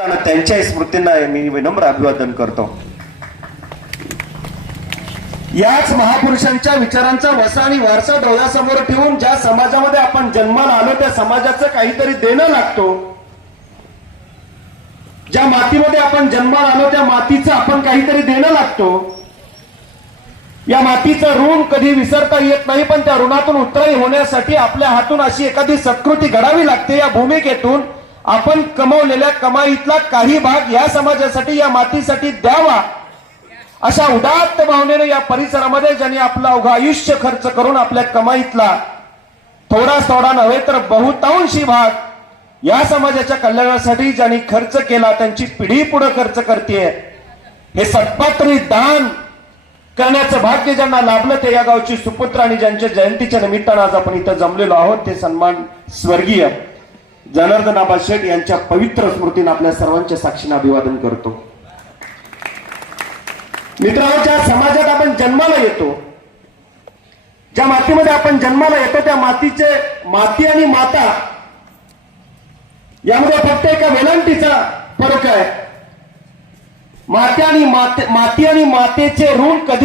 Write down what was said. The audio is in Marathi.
आणि त्यांच्या स्मृतींना मी विनम्र अभिवादन करतो. याच महापुरुषांच्या विचारांचा वसा आणि वारसा डोळ्यासमोर ठेवून ज्या समाजामध्ये आपण जन्माला आलो त्या समाजाचं काहीतरी देणं लागतो. ज्या मातीमध्ये आपण जन्माला आलो त्या मातीचं आपण काहीतरी देणं लागतो. या मातीचं ऋण कधी विसरता येत नाही पण त्या ऋणातून उतराई होण्यासाठी आपल्या हातून अशी एखादी सत्कृती घडावी लागते या भूमिकेतून. आपण कमवलेल्या कमाईतला काही भाग या समाजासाठी या मातीसाठी द्यावा अशा उदात्त भावनेने या परिसरामध्ये ज्यांनी आपलं अवघं आयुष्य खर्च करून आपल्या कमाईतला थोडा थोडा नव्हे तर बहुतांशी भाग या समाजाच्या कल्याणासाठी ज्यांनी खर्च केला त्यांची पिढी पुढे खर्च करते हे सत्पात्री दान करण्याचं भाग्य ज्यांना लाभलं ते या गावची सुपुत्र आणि ज्यांच्या जयंतीच्या निमित्तानं आज आपण इथं जमलेलो आहोत ते सन्मान स्वर्गीय जनार्दन आबा शेठ यांच्या पवित्र स्मृतीनं आपल्या सर्वांच्या साक्षीने अभिवादन करतो. मित्रांच्या समाजात आपण जन्माला येतो ज्या मातीमध्ये आपण जन्माला येतो त्या मातीचे माती आणि माता यामध्ये फक्त एका वेलांटीचा फरक आहे. माती आणि माते माती आणि मातेचे ऋण कधी